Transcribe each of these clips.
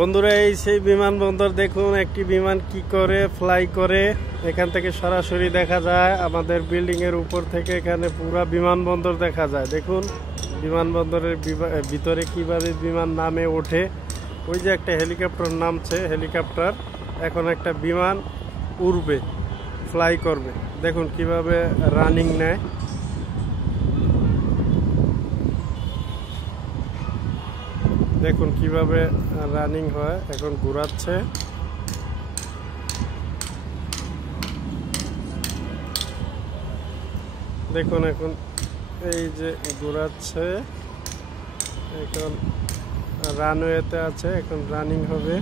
বন্ধুরা, এই সেই বিমানবন্দর দেখুন, একটি বিমান কি করে ফ্লাই করে। এখান থেকে সরাসরি দেখা যায় আমাদের বিল্ডিং এর উপর থেকে। এখানে পুরো বিমানবন্দর দেখা যায়। দেখুন বিমানবন্দরের ভিতরে কিভাবে বিমান নামে ওঠে। ওই যে একটা হেলিকপ্টার নামছে, হেলিকপ্টার এখন একটা বিমান উড়বে, ফ্লাই করবে। দেখুন কিভাবে রানিং নেয়। দেখুন কিভাবে রানিং হয়, এখন ঘোরাচ্ছে। দেখুন এখন এই যে ঘোরাচ্ছে, এখন রানওয়েতে আছে, এখন রানিং হবে।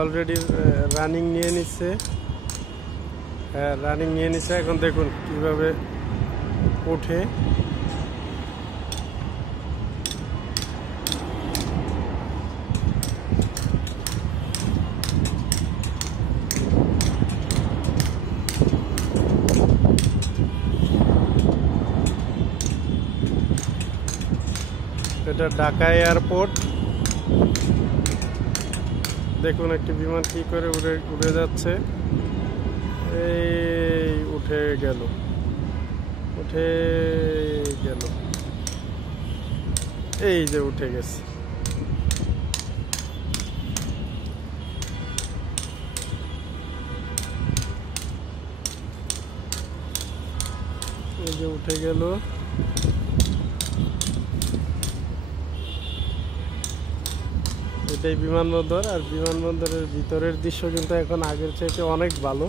অলরেডি রানিং নিয়ে নিচ্ছে। হ্যাঁ, রানিং নিয়ে নিচ্ছে। এখন দেখুন কিভাবে ওঠে। এটা ঢাকা এয়ারপোর্ট। দেখুন একটি বিমান কি করে উড়ে যাচ্ছে। এই উঠে গেল, এই যে উঠে গেছে। এই যে উঠে গেল। এটাই বিমানবন্দর। আর বিমানবন্দরের ভিতরের দৃশ্য কিন্তু এখন আগের চাইতে অনেক ভালো।